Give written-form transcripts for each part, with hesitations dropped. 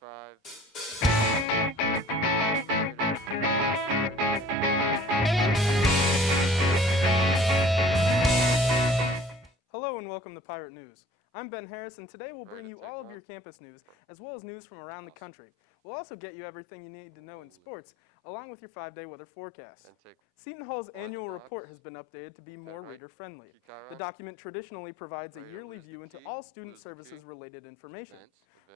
Hello and welcome to Pirate News. I'm Ben Harris, and today we'll bring you all of your campus news, as well as news from around the country. We'll also get you everything you need to know in sports, along with your 5-day weather forecast. Seton Hall's annual report has been updated to be more reader-friendly. The document traditionally provides a yearly view into all student services-related information.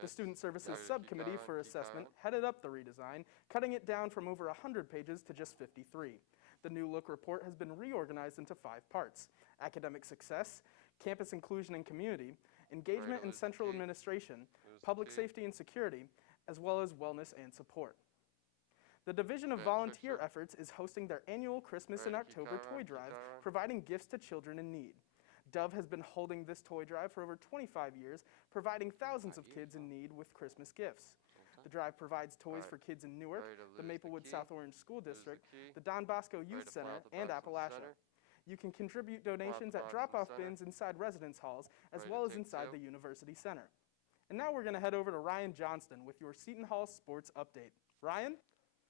The Student Services Subcommittee for Assessment headed up the redesign, cutting it down from over 100 pages to just 53. The new look report has been reorganized into 5 parts: academic success, campus inclusion and community, engagement and central administration, public safety and security, as well as wellness and support. The Division of Volunteer Efforts is hosting their annual Christmas in October toy drive, providing gifts to children in need. Dove has been holding this toy drive for over 25 years, providing thousands of kids in need with Christmas gifts. The drive provides toys for kids in Newark, the Maplewood South Orange School District, the Don Bosco Youth Center, and Appalachia. You can contribute donations at drop-off bins inside residence halls, as well as inside the University Center. And now we're going to head over to Ryan Johnston with your Seton Hall Sports Update. Ryan?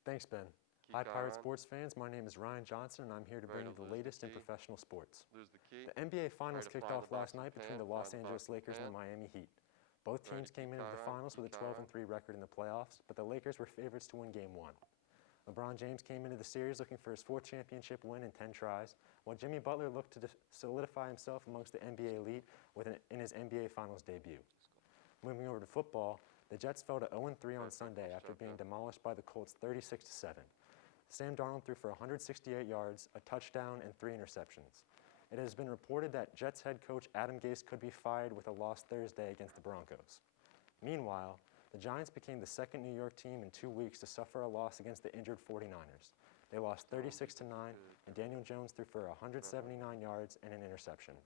Thanks, Ben. Hi, Pirate sports fans. My name is Ryan Johnston, and I'm here to bring you the latest in professional sports. The NBA Finals kicked off last night between the Los Angeles Lakers and the Miami Heat. Both teams came into the finals with a 12-3 record in the playoffs, but the Lakers were favorites to win Game 1. LeBron James came into the series looking for his 4th championship win in 10 tries, while Jimmy Butler looked to solidify himself amongst the NBA elite in his NBA Finals debut. Moving over to football, the Jets fell to 0-3 on Sunday after being demolished by the Colts 36-7. Sam Darnold threw for 168 yards, a touchdown, and 3 interceptions. It has been reported that Jets head coach Adam Gase could be fired with a loss Thursday against the Broncos. Meanwhile, the Giants became the second New York team in 2 weeks to suffer a loss against the injured 49ers. They lost 36-9, and Daniel Jones threw for 179 yards and an interception.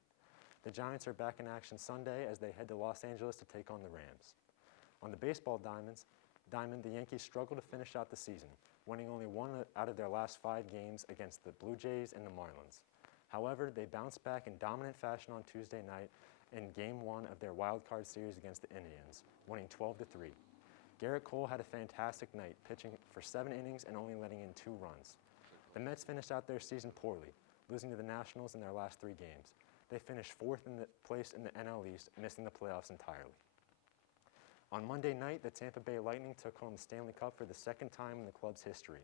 The Giants are back in action Sunday as they head to Los Angeles to take on the Rams. On the baseball diamond, the Yankees struggled to finish out the season, winning only 1 out of their last 5 games against the Blue Jays and the Marlins. However, they bounced back in dominant fashion on Tuesday night in Game 1 of their wild card series against the Indians, winning 12-3. Garrett Cole had a fantastic night, pitching for 7 innings and only letting in 2 runs. The Mets finished out their season poorly, losing to the Nationals in their last 3 games. They finished 4th place in the NL East, missing the playoffs entirely. On Monday night, the Tampa Bay Lightning took home the Stanley Cup for the 2nd time in the club's history.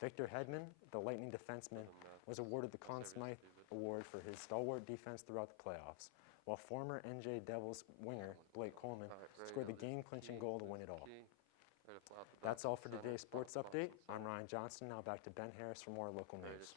Victor Hedman, the Lightning defenseman, was awarded the Conn Smythe Award for his stalwart defense throughout the playoffs, while former NJ Devils winger Blake Coleman scored the game-clinching goal to win it all. That's all for today's sports update. I'm Ryan Johnston. Now back to Ben Harris for more local news.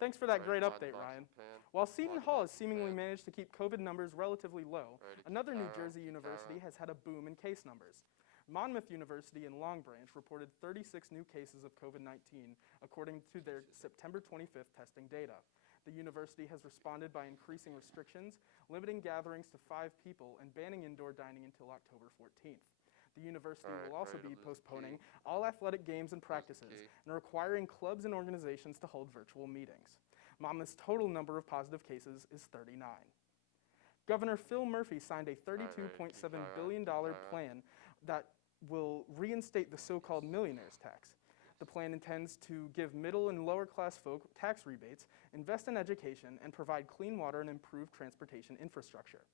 Thanks for that great update, Ryan. While Seton Hall has seemingly managed to keep COVID numbers relatively low, another New Jersey university has had a boom in case numbers. Monmouth University in Long Branch reported 36 new cases of COVID-19, according to their September 25th testing data. The university has responded by increasing restrictions, limiting gatherings to 5 people, and banning indoor dining until October 14th. The university will also be postponing all athletic games and practices and requiring clubs and organizations to hold virtual meetings. Monmouth's total number of positive cases is 39. Governor Phil Murphy signed a $32.7 billion plan that will reinstate the so-called millionaire's tax. The plan intends to give middle and lower class folk tax rebates, invest in education, and provide clean water and improve transportation infrastructure.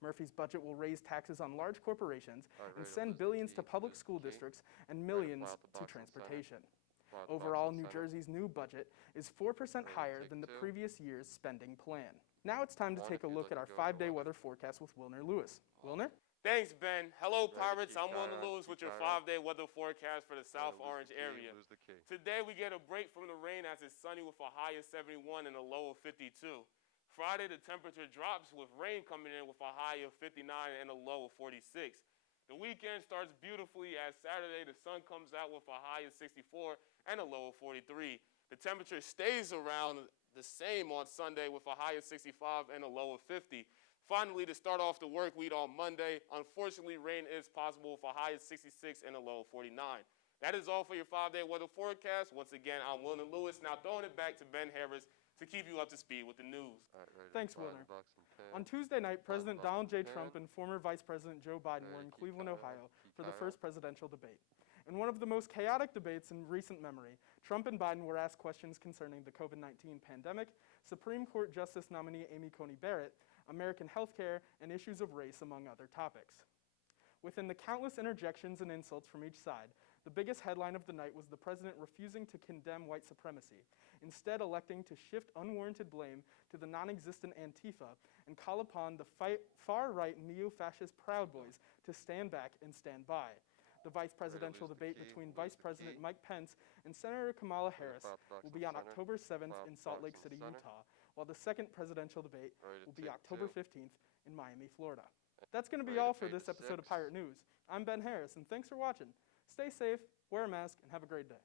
Murphy's budget will raise taxes on large corporations and send billions to public school districts and millions to transportation. Overall, New Jersey's new budget is 4% higher than the previous year's spending plan. Now it's time to take a look at our 5-day weather forecast with Wilnir Louis. Wilnir? Thanks, Ben. Hello, Pirates. I'm Wilnir Louis with your 5-day weather forecast for the South Orange area. Today, we get a break from the rain as it's sunny with a high of 71 and a low of 52. Friday, the temperature drops with rain coming in with a high of 59 and a low of 46. The weekend starts beautifully as Saturday, the sun comes out with a high of 64 and a low of 43. The temperature stays around the same on Sunday with a high of 65 and a low of 50. Finally, to start off the work week on Monday, unfortunately, rain is possible with a high of 66 and a low of 49. That is all for your 5-day weather forecast. Once again, I'm Wilnir Louis. Now throwing it back to Ben Harris to keep you up to speed with the news. Thanks, Wilnir. On Tuesday night, President Donald J. Trump and former Vice President Joe Biden were in Cleveland, Ohio for the first presidential debate. In one of the most chaotic debates in recent memory, Trump and Biden were asked questions concerning the COVID-19 pandemic, Supreme Court Justice nominee Amy Coney Barrett, American healthcare, and issues of race, among other topics. Within the countless interjections and insults from each side, the biggest headline of the night was the president refusing to condemn white supremacy, instead electing to shift unwarranted blame to the non-existent Antifa and call upon the far-right neo-fascist Proud Boys to stand back and stand by. The vice presidential debate between Vice President Mike Pence and Senator Kamala Harris will be on October 7th in Salt Lake City, Utah, while the second presidential debate will be October 15th in Miami, Florida. That's going to be all for this episode of Pirate News. I'm Ben Harris, and thanks for watching. Stay safe, wear a mask, and have a great day.